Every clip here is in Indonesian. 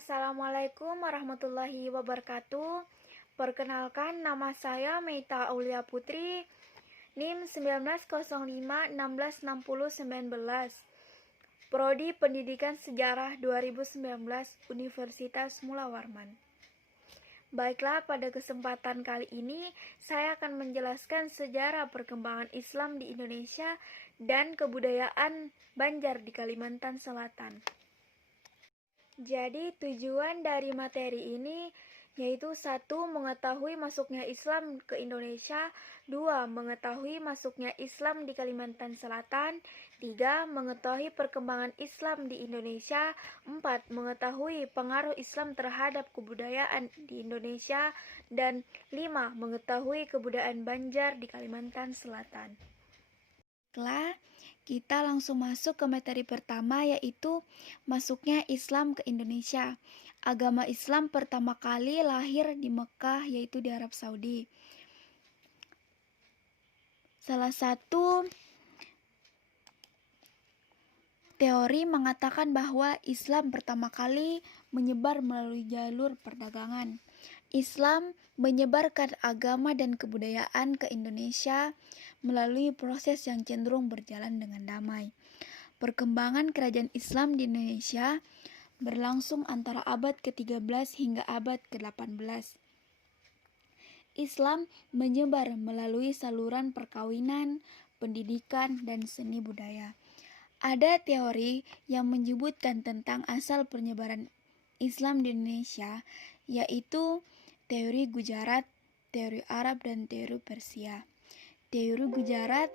Assalamualaikum warahmatullahi wabarakatuh. Perkenalkan, nama saya Meita Aulia Putri, NIM 1905-1660-19, Prodi Pendidikan Sejarah 2019, Universitas Mula Warman. Baiklah, pada kesempatan kali ini saya akan menjelaskan sejarah perkembangan Islam di Indonesia dan kebudayaan Banjar di Kalimantan Selatan. Jadi tujuan dari materi ini yaitu 1. Mengetahui masuknya Islam ke Indonesia, 2. Mengetahui masuknya Islam di Kalimantan Selatan, 3. Mengetahui perkembangan Islam di Indonesia, 4. Mengetahui pengaruh Islam terhadap kebudayaan di Indonesia, dan 5. Mengetahui kebudayaan Banjar di Kalimantan Selatan. Baiklah, kita langsung masuk ke materi pertama, yaitu masuknya Islam ke Indonesia. Agama Islam pertama kali lahir di Mekah, yaitu di Arab Saudi. Salah satu teori mengatakan bahwa Islam pertama kali menyebar melalui jalur perdagangan. Islam menyebarkan agama dan kebudayaan ke Indonesia melalui proses yang cenderung berjalan dengan damai. Perkembangan kerajaan Islam di Indonesia berlangsung antara abad ke-13 hingga abad ke-18. Islam menyebar melalui saluran perkawinan, pendidikan, dan seni budaya. Ada teori yang menyebutkan tentang asal penyebaran Islam di Indonesia, yaitu teori Gujarat, teori Arab, dan teori Persia. Teori Gujarat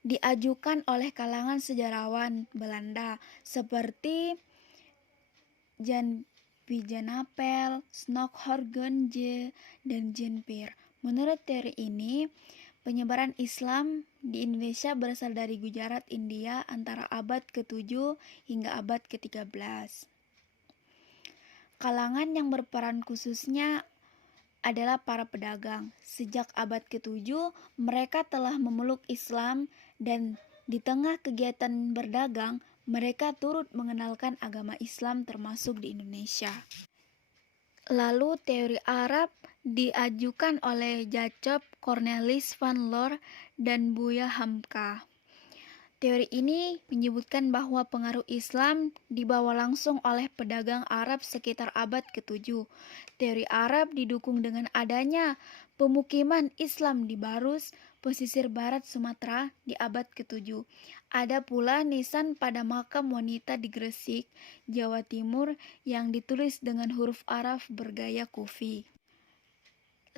diajukan oleh kalangan sejarawan Belanda seperti Jan Wijanapel, Snokkhorgenje, dan Jan Peer. Menurut teori ini, penyebaran Islam di Indonesia berasal dari Gujarat, India antara abad ke-7 hingga abad ke-13. Kalangan yang berperan khususnya adalah para pedagang. Sejak abad ke-7, mereka telah memeluk Islam dan di tengah kegiatan berdagang, mereka turut mengenalkan agama Islam termasuk di Indonesia. Lalu teori Arab diajukan oleh Jacob Cornelis van Lor dan Buya Hamka. Teori ini menyebutkan bahwa pengaruh Islam dibawa langsung oleh pedagang Arab sekitar abad ke-7. Teori Arab didukung dengan adanya pemukiman Islam di Barus, pesisir barat Sumatera di abad ke-7. Ada pula nisan pada makam wanita di Gresik, Jawa Timur yang ditulis dengan huruf Arab bergaya Kufi.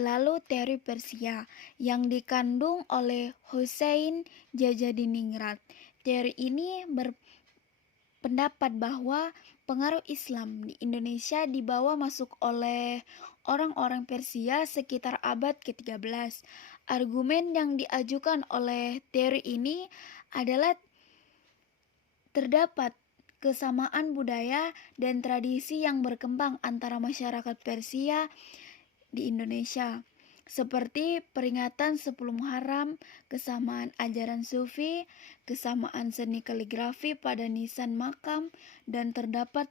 Lalu teori Persia yang dikandung oleh Hussein Jajadiningrat. Teori ini berpendapat bahwa pengaruh Islam di Indonesia dibawa masuk oleh orang-orang Persia sekitar abad ke-13. Argumen yang diajukan oleh teori ini adalah terdapat kesamaan budaya dan tradisi yang berkembang antara masyarakat Persia di Indonesia, seperti peringatan 10 Muharram, kesamaan ajaran Sufi, kesamaan seni kaligrafi pada nisan makam, dan terdapat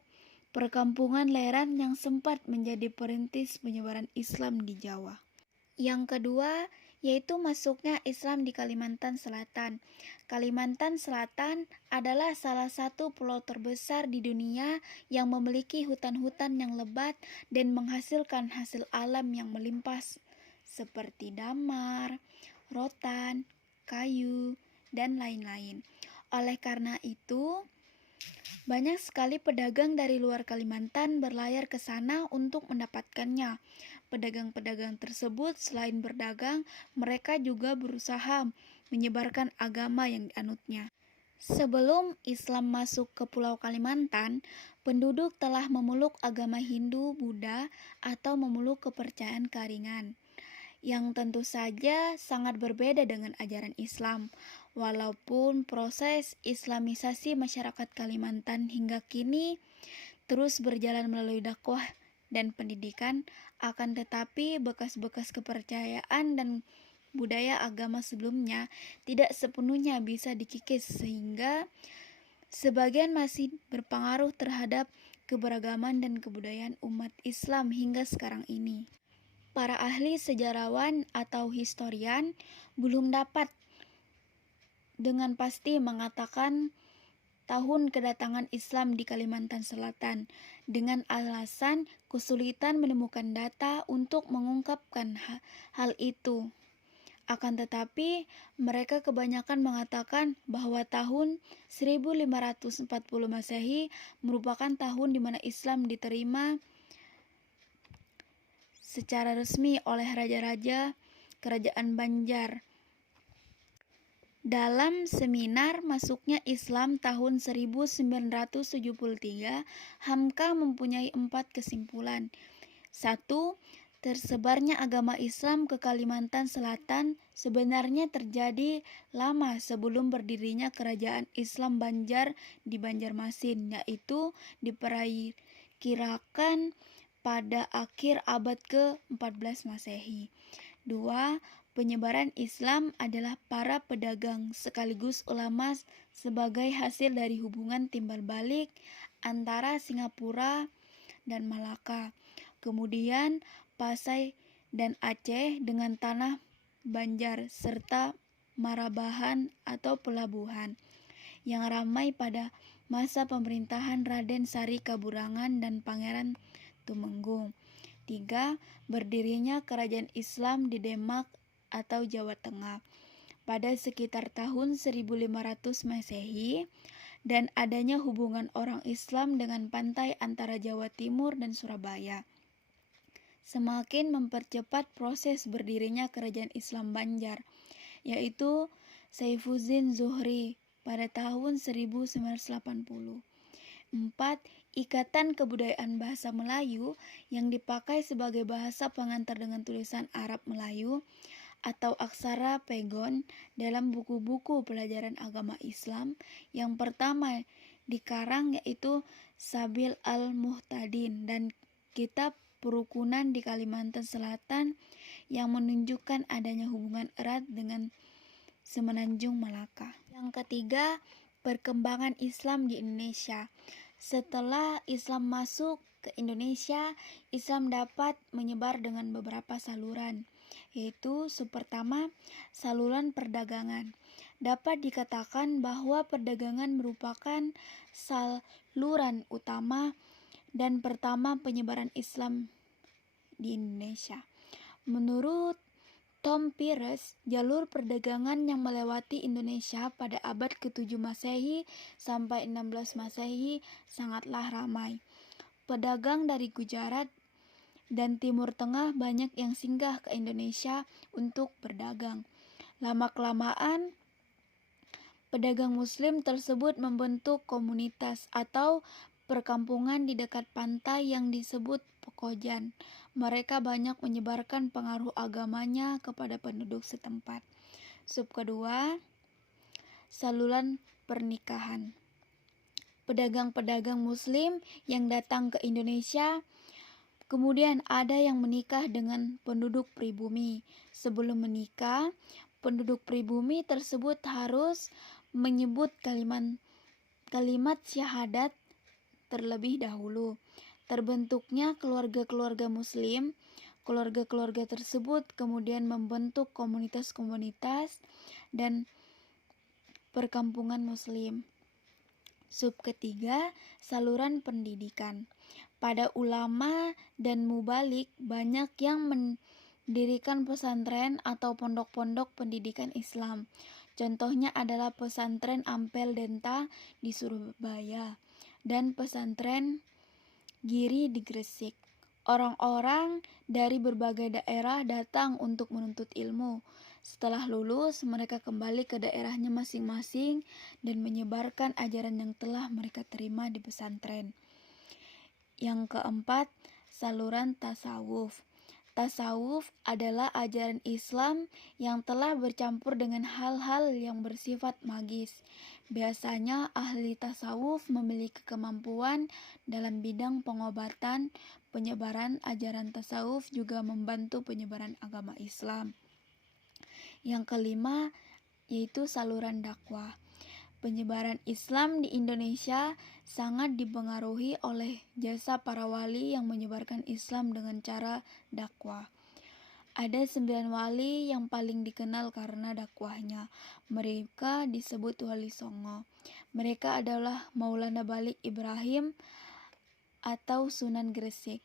perkampungan Leran yang sempat menjadi perintis penyebaran Islam di Jawa. Yang kedua, yaitu masuknya Islam di Kalimantan Selatan. Kalimantan Selatan adalah salah satu pulau terbesar di dunia yang memiliki hutan-hutan yang lebat dan menghasilkan hasil alam yang melimpah seperti damar, rotan, kayu, dan lain-lain. Oleh karena itu, banyak sekali pedagang dari luar Kalimantan berlayar ke sana untuk mendapatkannya. Pedagang-pedagang tersebut selain berdagang, mereka juga berusaha menyebarkan agama yang dianutnya. Sebelum Islam masuk ke Pulau Kalimantan, penduduk telah memeluk agama Hindu, Buddha, atau memeluk kepercayaan Karingan, yang tentu saja sangat berbeda dengan ajaran Islam. Walaupun proses Islamisasi masyarakat Kalimantan hingga kini terus berjalan melalui dakwah dan pendidikan, akan tetapi bekas-bekas kepercayaan dan budaya agama sebelumnya tidak sepenuhnya bisa dikikis, sehingga Sebagian masih berpengaruh terhadap keberagaman dan kebudayaan umat Islam hingga sekarang ini. Para ahli sejarawan atau historian belum dapat dengan pasti mengatakan tahun kedatangan Islam di Kalimantan Selatan dengan alasan kesulitan menemukan data untuk mengungkapkan hal itu. Akan tetapi, mereka kebanyakan mengatakan bahwa tahun 1540 Masehi merupakan tahun di mana Islam diterima secara resmi oleh raja-raja Kerajaan Banjar. Dalam seminar masuknya Islam tahun 1973, Hamka mempunyai 4 kesimpulan. 1. Tersebarnya agama Islam ke Kalimantan Selatan sebenarnya terjadi lama sebelum berdirinya Kerajaan Islam Banjar di Banjarmasin, yaitu diperkirakan pada akhir abad ke-14 Masehi. 2. Penyebaran Islam adalah para pedagang sekaligus ulama sebagai hasil dari hubungan timbal balik antara Singapura dan Malaka. Kemudian Pasai dan Aceh dengan tanah Banjar serta Marabahan atau pelabuhan yang ramai pada masa pemerintahan Raden Sari Kaburangan dan Pangeran Tumenggung. 3. Berdirinya kerajaan Islam di Demak atau Jawa Tengah pada sekitar tahun 1500 Masehi dan adanya hubungan orang Islam dengan pantai antara Jawa Timur dan Surabaya semakin mempercepat proses berdirinya kerajaan Islam Banjar, yaitu Saifuddin Zuhri pada tahun 1980. 4. Ikatan kebudayaan bahasa Melayu yang dipakai sebagai bahasa pengantar dengan tulisan Arab Melayu atau aksara pegon dalam buku-buku pelajaran agama Islam yang pertama dikarang yaitu Sabil al-Muhtadin dan Kitab Perukunan di Kalimantan Selatan yang menunjukkan adanya hubungan erat dengan Semenanjung Malaka. Yang ketiga, perkembangan Islam di Indonesia. Setelah Islam masuk ke Indonesia, Islam dapat menyebar dengan beberapa saluran, yaitu pertama, saluran perdagangan. Dapat dikatakan bahwa perdagangan merupakan saluran utama dan pertama penyebaran Islam di Indonesia. Menurut Tom Peirce, jalur perdagangan yang melewati Indonesia pada abad ke-7 Masehi sampai 16 Masehi sangatlah ramai. Pedagang dari Gujarat dan Timur Tengah banyak yang singgah ke Indonesia untuk berdagang. Lama-kelamaan, pedagang Muslim tersebut membentuk komunitas atau perkampungan di dekat pantai yang disebut Pekojan. Mereka banyak menyebarkan pengaruh agamanya kepada penduduk setempat. Kedua, saluran pernikahan. Pedagang-pedagang Muslim yang datang ke Indonesia, kemudian ada yang menikah dengan penduduk pribumi. Sebelum menikah, penduduk pribumi tersebut harus menyebut kalimat syahadat terlebih dahulu. Terbentuknya keluarga-keluarga Muslim. Keluarga-keluarga tersebut kemudian membentuk komunitas-komunitas dan perkampungan Muslim. Ketiga, saluran pendidikan. Pada ulama dan mubalik banyak yang mendirikan pesantren atau pondok-pondok pendidikan Islam. Contohnya adalah pesantren Ampel Denta di Surabaya dan pesantren Giri di Gresik. Orang-orang dari berbagai daerah datang untuk menuntut ilmu. Setelah lulus, mereka kembali ke daerahnya masing-masing dan menyebarkan ajaran yang telah mereka terima di pesantren. Yang keempat, saluran tasawuf. Tasawuf adalah ajaran Islam yang telah bercampur dengan hal-hal yang bersifat magis. Biasanya ahli tasawuf memiliki kemampuan dalam bidang pengobatan. Penyebaran ajaran tasawuf juga membantu penyebaran agama Islam. Yang kelima, yaitu saluran dakwah. Penyebaran Islam di Indonesia sangat dipengaruhi oleh jasa para wali yang menyebarkan Islam dengan cara dakwah. Ada 9 wali yang paling dikenal karena dakwahnya. Mereka disebut Wali Songo. Mereka adalah Maulana Balik Ibrahim atau Sunan Gresik,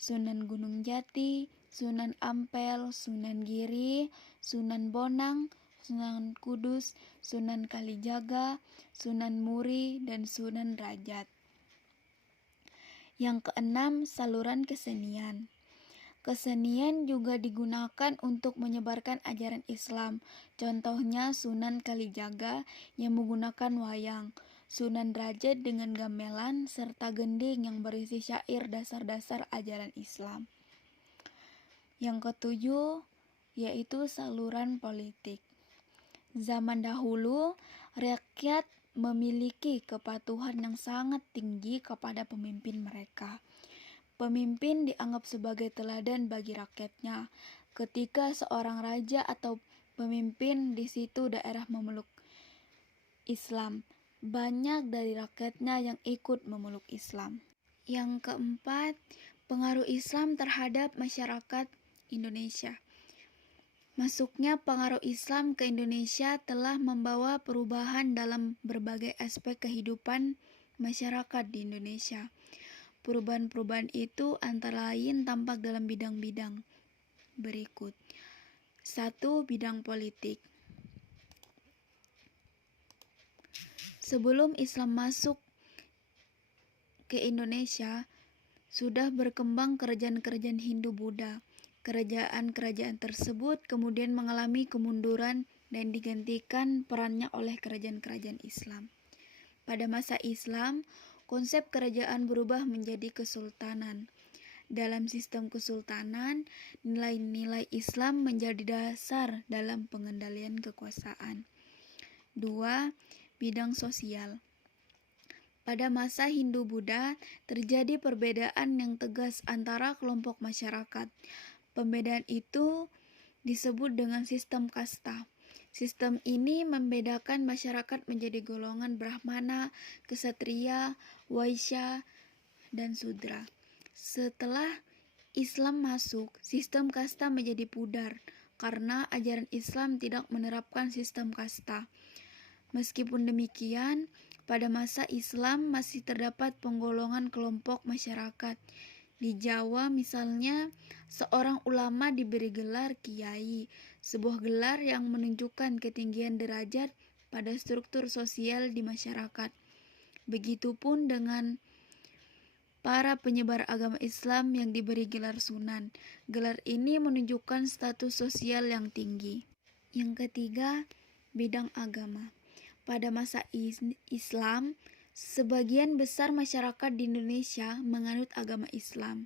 Sunan Gunung Jati, Sunan Ampel, Sunan Giri, Sunan Bonang, Sunan Kudus, Sunan Kalijaga, Sunan Muri, dan Sunan Rajat. Yang keenam, saluran kesenian. Kesenian juga digunakan untuk menyebarkan ajaran Islam. Contohnya Sunan Kalijaga yang menggunakan wayang, Sunan Rajat dengan gamelan, serta gending yang berisi syair dasar-dasar ajaran Islam. Yang ketujuh, yaitu saluran politik. Zaman dahulu, rakyat memiliki kepatuhan yang sangat tinggi kepada pemimpin mereka. Pemimpin dianggap sebagai teladan bagi rakyatnya. Ketika seorang raja atau pemimpin di situ daerah memeluk Islam, banyak dari rakyatnya yang ikut memeluk Islam. Yang keempat, pengaruh Islam terhadap masyarakat Indonesia. Masuknya pengaruh Islam ke Indonesia telah membawa perubahan dalam berbagai aspek kehidupan masyarakat di Indonesia. Perubahan-perubahan itu antara lain tampak dalam bidang-bidang berikut. 1. Bidang politik. Sebelum Islam masuk ke Indonesia, sudah berkembang kerajaan-kerajaan Hindu-Buddha. Kerajaan-kerajaan tersebut kemudian mengalami kemunduran dan digantikan perannya oleh kerajaan-kerajaan Islam. Pada masa Islam, konsep kerajaan berubah menjadi kesultanan. Dalam sistem kesultanan, nilai-nilai Islam menjadi dasar dalam pengendalian kekuasaan. 2. Bidang sosial. Pada masa Hindu-Buddha, terjadi perbedaan yang tegas antara kelompok masyarakat. Pembedaan itu disebut dengan sistem kasta. Sistem ini membedakan masyarakat menjadi golongan Brahmana, Ksatria, Waisya, dan Sudra. Setelah Islam masuk, sistem kasta menjadi pudar karena ajaran Islam tidak menerapkan sistem kasta. Meskipun demikian, pada masa Islam masih terdapat penggolongan kelompok masyarakat. Di Jawa misalnya, seorang ulama diberi gelar kiai, sebuah gelar yang menunjukkan ketinggian derajat pada struktur sosial di masyarakat. Begitupun dengan para penyebar agama Islam yang diberi gelar sunan. Gelar ini menunjukkan status sosial yang tinggi. Yang ketiga, bidang agama. Pada masa Islam, sebagian besar masyarakat di Indonesia menganut agama Islam.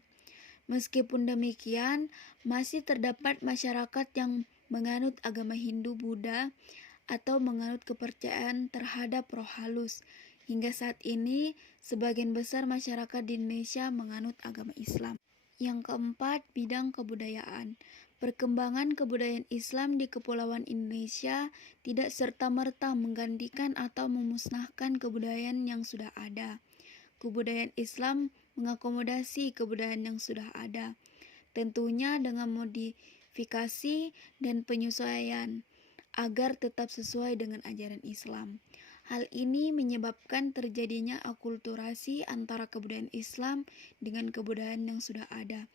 Meskipun demikian, masih terdapat masyarakat yang menganut agama Hindu-Buddha atau menganut kepercayaan terhadap roh halus. Hingga saat ini, sebagian besar masyarakat di Indonesia menganut agama Islam. Yang keempat, bidang kebudayaan. Perkembangan kebudayaan Islam di Kepulauan Indonesia tidak serta-merta menggantikan atau memusnahkan kebudayaan yang sudah ada. Kebudayaan Islam mengakomodasi kebudayaan yang sudah ada, tentunya dengan modifikasi dan penyesuaian agar tetap sesuai dengan ajaran Islam. Hal ini menyebabkan terjadinya akulturasi antara kebudayaan Islam dengan kebudayaan yang sudah ada.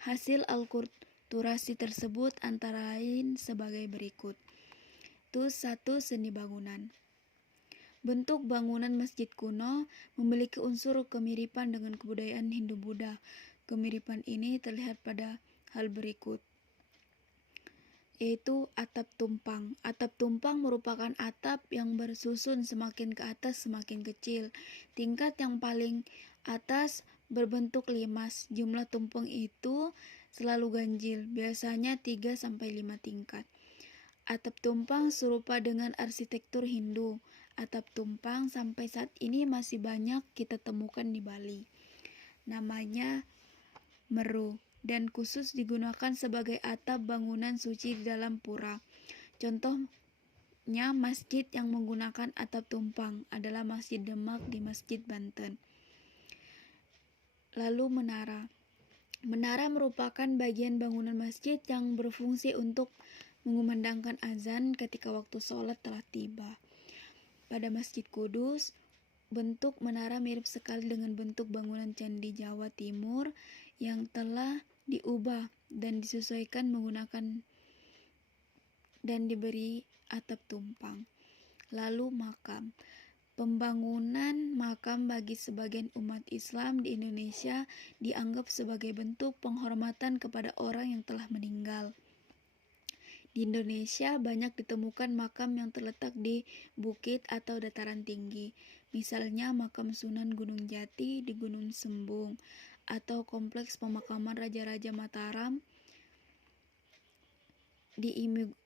Hasil akulturasi tersebut antara lain sebagai berikut. 1. Seni bangunan. Bentuk bangunan masjid kuno memiliki unsur kemiripan dengan kebudayaan Hindu-Buddha. Kemiripan ini terlihat pada hal berikut, yaitu atap tumpang. Atap tumpang merupakan atap yang bersusun semakin ke atas semakin kecil. Tingkat yang paling atas berbentuk limas. Jumlah tumpeng itu selalu ganjil, biasanya 3-5 tingkat. Atap tumpang serupa dengan arsitektur Hindu. Atap tumpang sampai saat ini masih banyak kita temukan di Bali. Namanya meru dan khusus digunakan sebagai atap bangunan suci di dalam pura. Contohnya Contohnya masjid yang menggunakan atap tumpang adalah Masjid Demak di Masjid Banten. Lalu menara. Menara merupakan bagian bangunan masjid yang berfungsi untuk mengumandangkan azan ketika waktu sholat telah tiba. Pada Masjid Kudus, bentuk menara mirip sekali dengan bentuk bangunan Candi Jawa Timur yang telah diubah dan disesuaikan menggunakan dan diberi atap tumpang. Lalu makam. Pembangunan makam bagi sebagian umat Islam di Indonesia dianggap sebagai bentuk penghormatan kepada orang yang telah meninggal. Di Indonesia banyak ditemukan makam yang terletak di bukit atau dataran tinggi. Misalnya makam Sunan Gunung Jati di Gunung Sembung atau kompleks pemakaman Raja-Raja Mataram di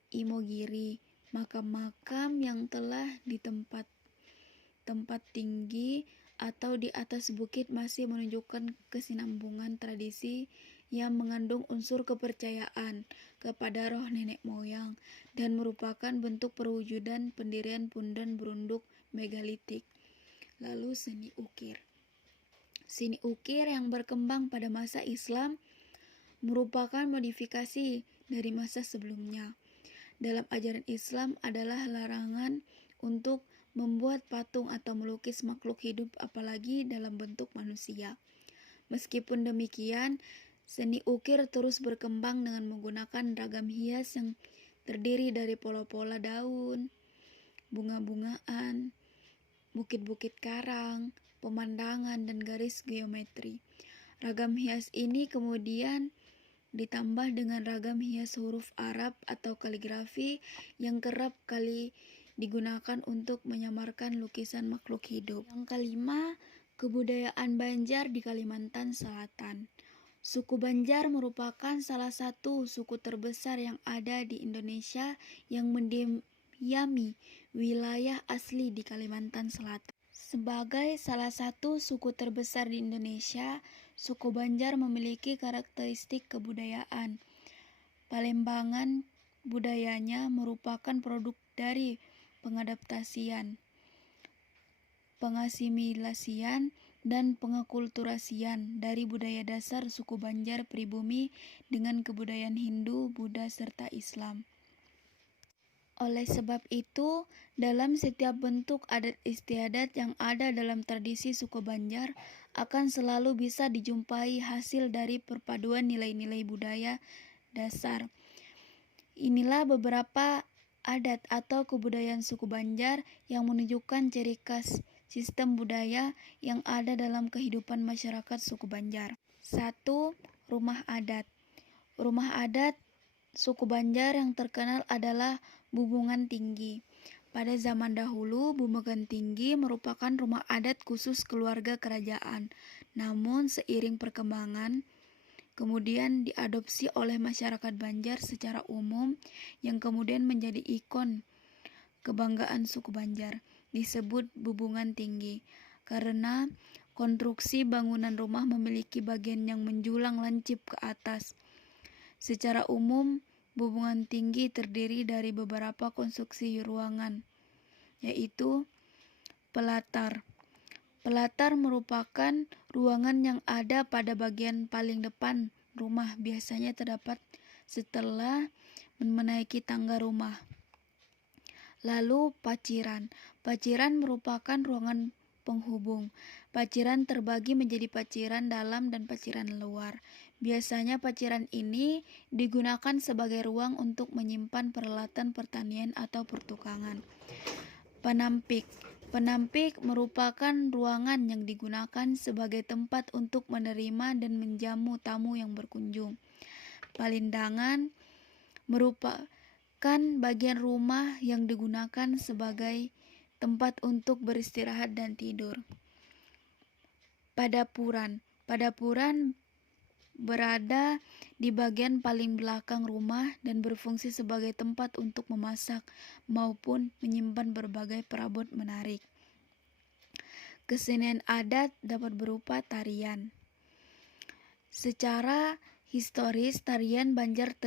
Imogiri. Makam-makam yang telah di tempat tinggi atau di atas bukit masih menunjukkan kesinambungan tradisi yang mengandung unsur kepercayaan kepada roh nenek moyang dan merupakan bentuk perwujudan pendirian pundan berunduk megalitik. Lalu seni ukir. Seni ukir yang berkembang pada masa Islam merupakan modifikasi dari masa sebelumnya. Dalam ajaran Islam adalah larangan untuk membuat patung atau melukis makhluk hidup apalagi dalam bentuk manusia. Meskipun demikian, seni ukir terus berkembang dengan menggunakan ragam hias yang terdiri dari pola-pola daun, bunga-bungaan, bukit-bukit karang, pemandangan, dan garis geometri. Ragam hias ini kemudian ditambah dengan ragam hias huruf Arab atau kaligrafi yang kerap kali digunakan untuk menyamarkan lukisan makhluk hidup. Yang kelima, kebudayaan Banjar di Kalimantan Selatan. Suku Banjar merupakan salah satu suku terbesar yang ada di Indonesia yang mendiami wilayah asli di Kalimantan Selatan. Sebagai salah satu suku terbesar di Indonesia, suku Banjar memiliki karakteristik kebudayaan. Palembangan budayanya merupakan produk dari pengadaptasian, pengasimilasian, dan pengakulturasian dari budaya dasar suku Banjar pribumi dengan kebudayaan Hindu, Buddha, serta Islam. Oleh sebab itu, dalam setiap bentuk adat istiadat yang ada dalam tradisi suku Banjar akan selalu bisa dijumpai hasil dari perpaduan nilai-nilai budaya dasar. Inilah beberapa adat atau kebudayaan suku Banjar yang menunjukkan ciri khas sistem budaya yang ada dalam kehidupan masyarakat suku Banjar. 1. Rumah adat. Rumah adat suku Banjar yang terkenal adalah Bubungan Tinggi. Pada zaman dahulu, Bubungan Tinggi merupakan rumah adat khusus keluarga kerajaan. Namun seiring perkembangan, kemudian diadopsi oleh masyarakat Banjar secara umum yang kemudian menjadi ikon kebanggaan suku Banjar, disebut Bubungan Tinggi karena konstruksi bangunan rumah memiliki bagian yang menjulang lancip ke atas. Secara umum, Bubungan tinggi terdiri dari beberapa konstruksi ruangan, yaitu pelatar. Pelatar merupakan ruangan yang ada pada bagian paling depan rumah, biasanya terdapat setelah menaiki tangga rumah. Lalu paciran. Paciran merupakan ruangan penghubung. Paciran terbagi menjadi paciran dalam dan paciran luar. Biasanya paciran ini digunakan sebagai ruang untuk menyimpan peralatan pertanian atau pertukangan. Penampik. Penampik merupakan ruangan yang digunakan sebagai tempat untuk menerima dan menjamu tamu yang berkunjung. Palindangan merupakan bagian rumah yang digunakan sebagai tempat untuk beristirahat dan tidur. Padapuran. Padapuran berada di bagian paling belakang rumah dan berfungsi sebagai tempat untuk memasak maupun menyimpan berbagai perabot menarik. Kesenian adat dapat berupa tarian. Secara historis, tarian Banjar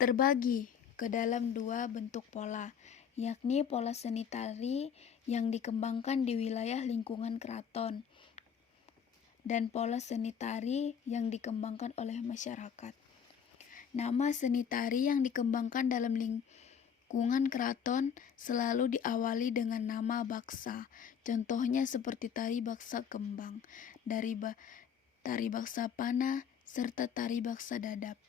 terbagi ke dalam dua bentuk pola. yakni pola seni tari yang dikembangkan di wilayah lingkungan keraton dan pola seni tari yang dikembangkan oleh masyarakat. Nama seni tari yang dikembangkan dalam lingkungan keraton selalu diawali dengan nama baksa. Contohnya seperti tari baksa kembang, tari baksa panah, serta tari baksa dadap.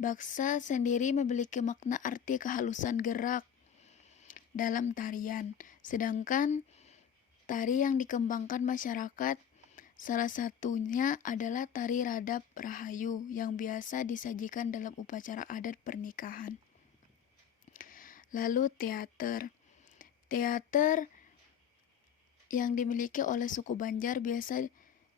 Baksa sendiri memiliki makna arti kehalusan gerak dalam tarian, sedangkan tari yang dikembangkan masyarakat salah satunya adalah tari radap rahayu yang biasa disajikan dalam upacara adat pernikahan. Lalu teater. Teater yang dimiliki oleh suku Banjar biasa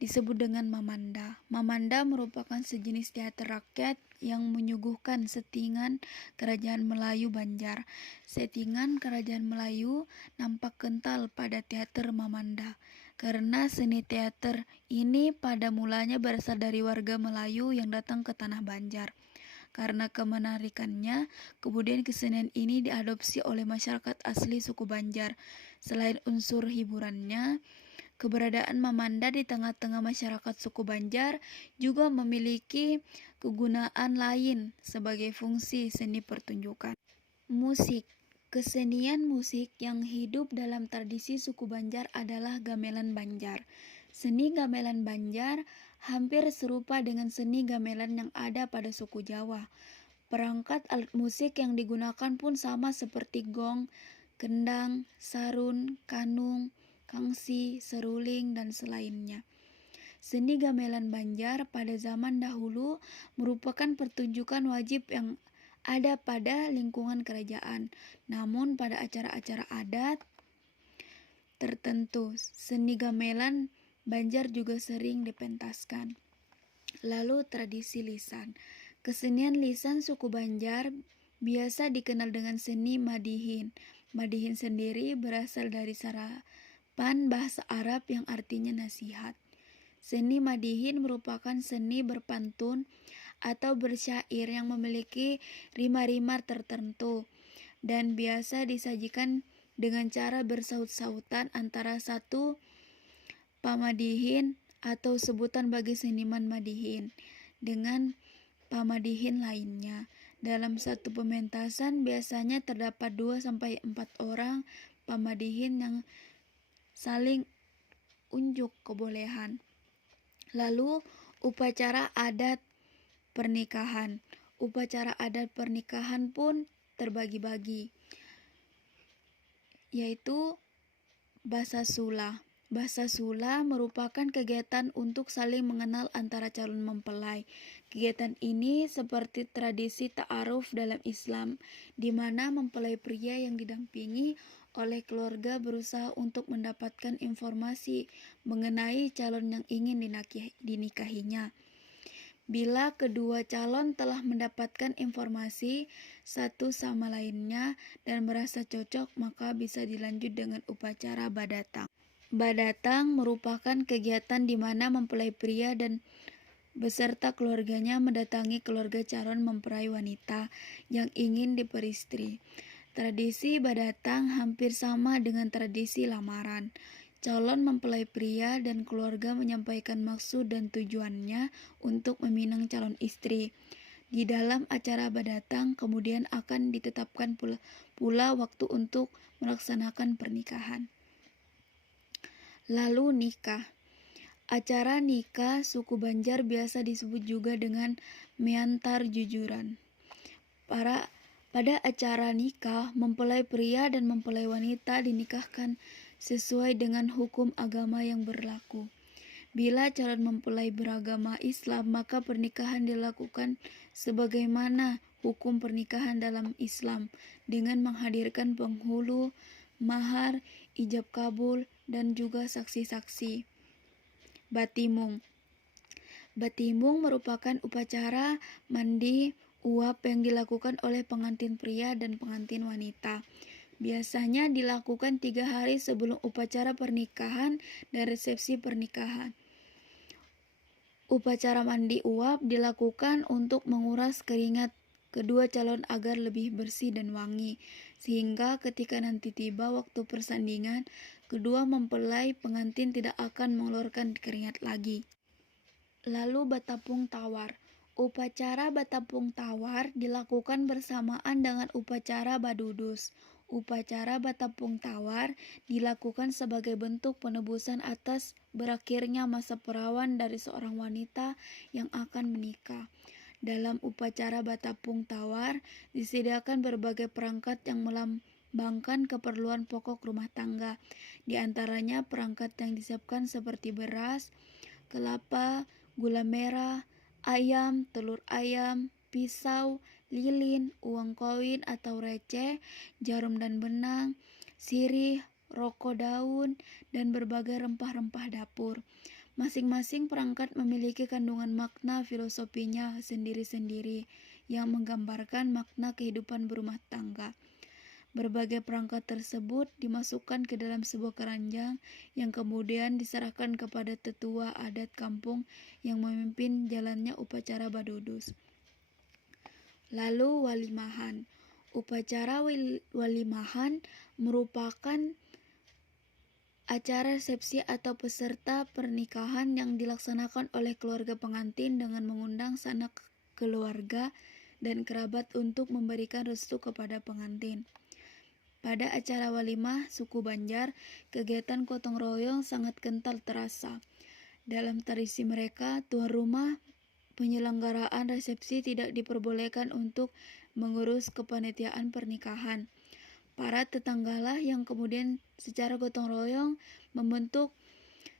disebut dengan mamanda. Mamanda merupakan sejenis teater rakyat yang menyuguhkan settingan kerajaan Melayu Banjar. Settingan kerajaan Melayu nampak kental pada teater mamanda, karena seni teater ini pada mulanya berasal dari warga Melayu yang datang ke tanah Banjar. Karena kemenarikannya, kemudian kesenian ini diadopsi oleh masyarakat asli suku Banjar. Selain unsur hiburannya, keberadaan mamanda di tengah-tengah masyarakat suku Banjar juga memiliki kegunaan lain sebagai fungsi seni pertunjukan. Musik. Kesenian musik yang hidup dalam tradisi suku Banjar adalah gamelan Banjar. Seni gamelan Banjar hampir serupa dengan seni gamelan yang ada pada suku Jawa. Perangkat alat musik yang digunakan pun sama seperti gong, kendang, sarun, kanung, kangsi, seruling, dan selainnya. Seni gamelan Banjar pada zaman dahulu merupakan pertunjukan wajib yang ada pada lingkungan kerajaan. Namun pada acara-acara adat tertentu, seni gamelan Banjar juga sering dipentaskan. Lalu tradisi lisan. Kesenian lisan suku Banjar biasa dikenal dengan seni madihin. Madihin sendiri berasal dari serapan bahasa Arab yang artinya nasihat. Seni madihin merupakan seni berpantun atau bersyair yang memiliki rima-rima tertentu dan biasa disajikan dengan cara bersaut-sautan antara satu pamadihin atau sebutan bagi seniman madihin dengan pamadihin lainnya. Dalam satu pementasan biasanya terdapat 2-4 orang pamadihin yang saling unjuk kebolehan. Lalu upacara adat pernikahan. Upacara adat pernikahan pun terbagi-bagi, yaitu basa sula. Basa sula merupakan kegiatan untuk saling mengenal antara calon mempelai. Kegiatan ini seperti tradisi ta'aruf dalam Islam, di mana mempelai pria yang didampingi oleh keluarga berusaha untuk mendapatkan informasi mengenai calon yang ingin dinikahinya. Bila kedua calon telah mendapatkan informasi satu sama lainnya dan merasa cocok, maka bisa dilanjut dengan upacara badatang. Badatang merupakan kegiatan di mana mempelai pria dan beserta keluarganya mendatangi keluarga calon mempelai wanita yang ingin diperistri. Tradisi badatang hampir sama dengan tradisi lamaran. Calon mempelai pria dan keluarga menyampaikan maksud dan tujuannya untuk meminang calon istri. Di dalam acara badatang kemudian akan ditetapkan pula waktu untuk melaksanakan pernikahan. Lalu nikah. Acara nikah suku Banjar biasa disebut juga dengan meantar jujuran. Pada acara nikah, mempelai pria dan mempelai wanita dinikahkan sesuai dengan hukum agama yang berlaku. Bila calon mempelai beragama Islam, maka pernikahan dilakukan sebagaimana hukum pernikahan dalam Islam dengan menghadirkan penghulu, mahar, ijab kabul, dan juga saksi-saksi. Batimung. Batimung merupakan upacara mandi uap yang dilakukan oleh pengantin pria dan pengantin wanita. Biasanya dilakukan 3 hari sebelum upacara pernikahan dan resepsi pernikahan. Upacara mandi uap dilakukan untuk menguras keringat kedua calon agar lebih bersih dan wangi, sehingga ketika nanti tiba waktu persandingan, kedua mempelai pengantin tidak akan mengeluarkan keringat lagi. Lalu batapung tawar. Upacara batapung tawar dilakukan bersamaan dengan upacara badudus. Upacara batapung tawar dilakukan sebagai bentuk penebusan atas berakhirnya masa perawan dari seorang wanita yang akan menikah. Dalam upacara batapung tawar disediakan berbagai perangkat yang melambangkan keperluan pokok rumah tangga. Di antaranya perangkat yang disiapkan seperti beras, kelapa, gula merah, ayam, telur ayam, pisau, lilin, uang koin atau receh, jarum dan benang, sirih, rokok daun, dan berbagai rempah-rempah dapur. Masing-masing perangkat memiliki kandungan makna filosofinya sendiri-sendiri yang menggambarkan makna kehidupan berumah tangga. Berbagai perangkat tersebut dimasukkan ke dalam sebuah keranjang yang kemudian diserahkan kepada tetua adat kampung yang memimpin jalannya upacara badudus. Lalu walimahan. Upacara walimahan merupakan acara resepsi atau peserta pernikahan yang dilaksanakan oleh keluarga pengantin dengan mengundang sanak keluarga dan kerabat untuk memberikan restu kepada pengantin. Pada acara walimah suku Banjar, kegiatan gotong royong sangat kental terasa. Dalam tradisi mereka, tuan rumah penyelenggaraan resepsi tidak diperbolehkan untuk mengurus kepanitiaan pernikahan. Para tetanggalah yang kemudian secara gotong royong membentuk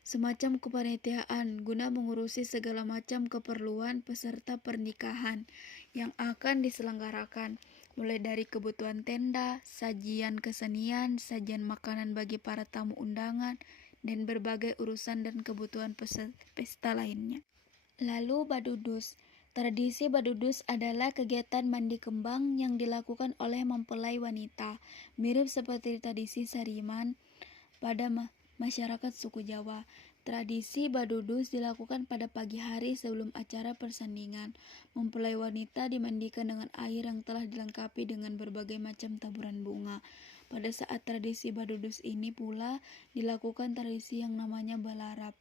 semacam kepanitiaan guna mengurusi segala macam keperluan peserta pernikahan yang akan diselenggarakan, mulai dari kebutuhan tenda, sajian kesenian, sajian makanan bagi para tamu undangan, dan berbagai urusan dan kebutuhan pesta lainnya. Lalu badudus. Tradisi badudus adalah kegiatan mandi kembang yang dilakukan oleh mempelai wanita, mirip seperti tradisi sariman pada masyarakat suku Jawa. Tradisi badudus dilakukan pada pagi hari sebelum acara persandingan. Mempelai wanita dimandikan dengan air yang telah dilengkapi dengan berbagai macam taburan bunga. Pada saat tradisi badudus ini pula dilakukan tradisi yang namanya balarap,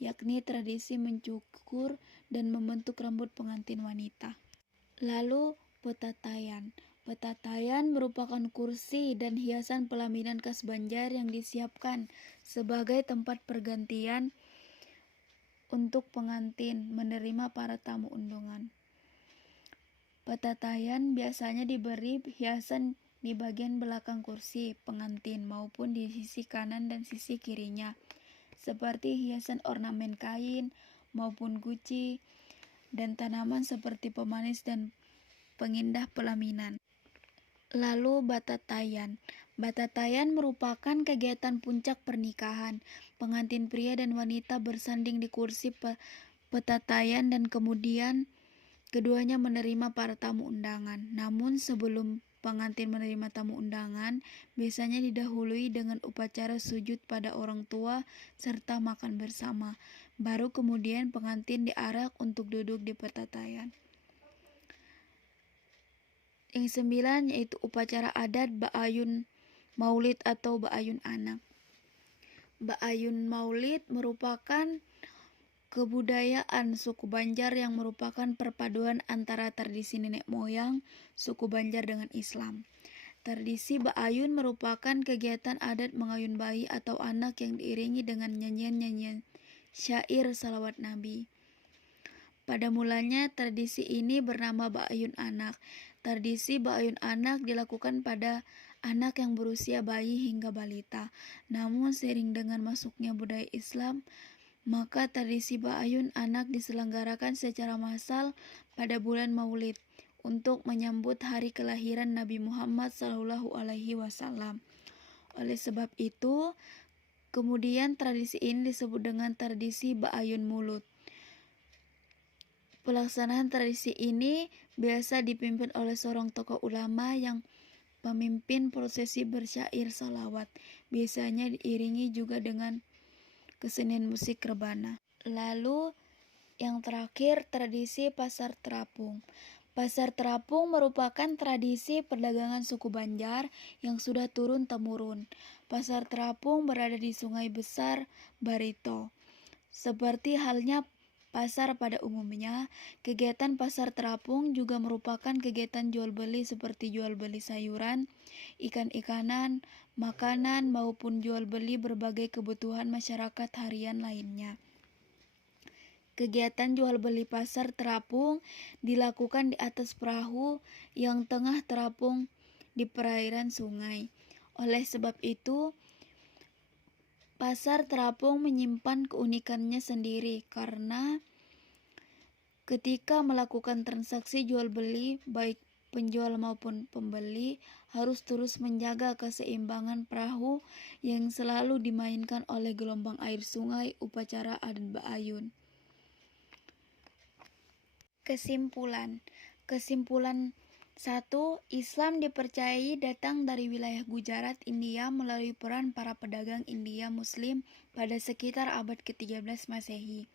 yakni tradisi mencukur dan membentuk rambut pengantin wanita. Lalu petataian. Petataian merupakan kursi dan hiasan pelaminan khas Banjar yang disiapkan sebagai tempat pergantian untuk pengantin menerima para tamu undangan. Petataian biasanya diberi hiasan di bagian belakang kursi pengantin maupun di sisi kanan dan sisi kirinya, seperti hiasan ornamen kain maupun guci dan tanaman seperti pemanis dan pengindah pelaminan. Lalu batataian. Batataian merupakan kegiatan puncak pernikahan. Pengantin pria dan wanita bersanding di kursi petataian dan kemudian keduanya menerima para tamu undangan. Namun sebelum pengantin menerima tamu undangan, biasanya didahului dengan upacara sujud pada orang tua serta makan bersama. Baru kemudian pengantin diarak untuk duduk di petataian. Yang 9 yaitu upacara adat Ba'ayun Maulid atau Ba'ayun Anak. Ba'ayun Maulid merupakan kebudayaan suku Banjar yang merupakan perpaduan antara tradisi nenek moyang suku Banjar dengan Islam. Tradisi Ba'ayun merupakan kegiatan adat mengayun bayi atau anak yang diiringi dengan nyanyian-nyanyian syair salawat Nabi. Pada mulanya tradisi ini bernama Ba'ayun Anak. Tradisi Ba'ayun Anak dilakukan pada anak yang berusia bayi hingga balita. Namun seiring dengan masuknya budaya Islam, maka tradisi Ba'ayun Anak diselenggarakan secara massal pada bulan Maulid untuk menyambut hari kelahiran Nabi Muhammad SAW. Oleh sebab itu, kemudian tradisi ini disebut dengan tradisi Ba'ayun Mulud. Pelaksanaan tradisi ini biasa dipimpin oleh seorang tokoh ulama yang memimpin prosesi bersyair salawat. Biasanya diiringi juga dengan kesenian musik rebana. Lalu yang terakhir, tradisi pasar terapung. Pasar terapung merupakan tradisi perdagangan suku Banjar yang sudah turun-temurun. Pasar terapung berada di Sungai Besar Barito. Seperti halnya pasar pada umumnya, kegiatan pasar terapung juga merupakan kegiatan jual beli seperti jual beli sayuran, ikan-ikanan, makanan maupun jual beli berbagai kebutuhan masyarakat harian lainnya. Kegiatan jual beli pasar terapung dilakukan di atas perahu yang tengah terapung di perairan sungai. Oleh sebab itu, pasar terapung menyimpan keunikannya sendiri karena ketika melakukan transaksi jual beli, baik penjual maupun pembeli harus terus menjaga keseimbangan perahu yang selalu dimainkan oleh gelombang air sungai, upacara adat Baayun. Kesimpulan 1. Islam dipercayai datang dari wilayah Gujarat, India melalui peran para pedagang India Muslim pada sekitar abad ke-13 Masehi.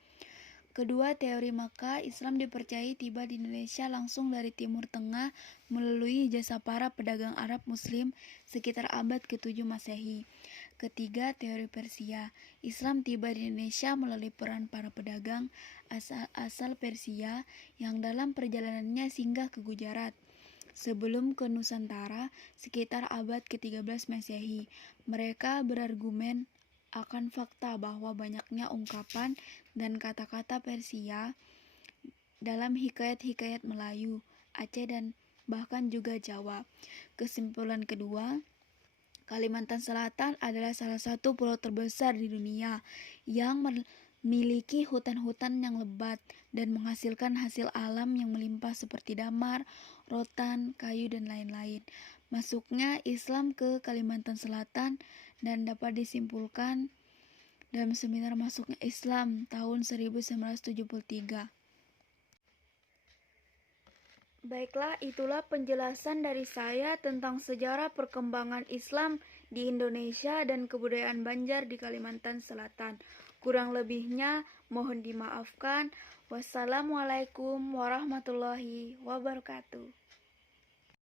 Kedua, teori Makkah, Islam dipercayai tiba di Indonesia langsung dari Timur Tengah melalui jasa para pedagang Arab Muslim sekitar abad ke-7 Masehi. Ketiga, teori Persia, Islam tiba di Indonesia melalui peran para pedagang asal Persia yang dalam perjalanannya singgah ke Gujarat sebelum ke Nusantara sekitar abad ke-13 Masehi. Mereka berargumen akan fakta bahwa banyaknya ungkapan dan kata-kata Persia dalam hikayat-hikayat Melayu, Aceh dan bahkan juga Jawa. Kesimpulan kedua, Kalimantan Selatan adalah salah satu pulau terbesar di dunia yang memiliki hutan-hutan yang lebat dan menghasilkan hasil alam yang melimpah seperti damar, rotan, kayu, dan lain-lain. Masuknya Islam ke Kalimantan Selatan dan dapat disimpulkan dalam seminar masuknya Islam tahun 1973. Baiklah, itulah penjelasan dari saya tentang sejarah perkembangan Islam di Indonesia dan kebudayaan Banjar di Kalimantan Selatan. Kurang lebihnya mohon dimaafkan. Wassalamualaikum warahmatullahi wabarakatuh.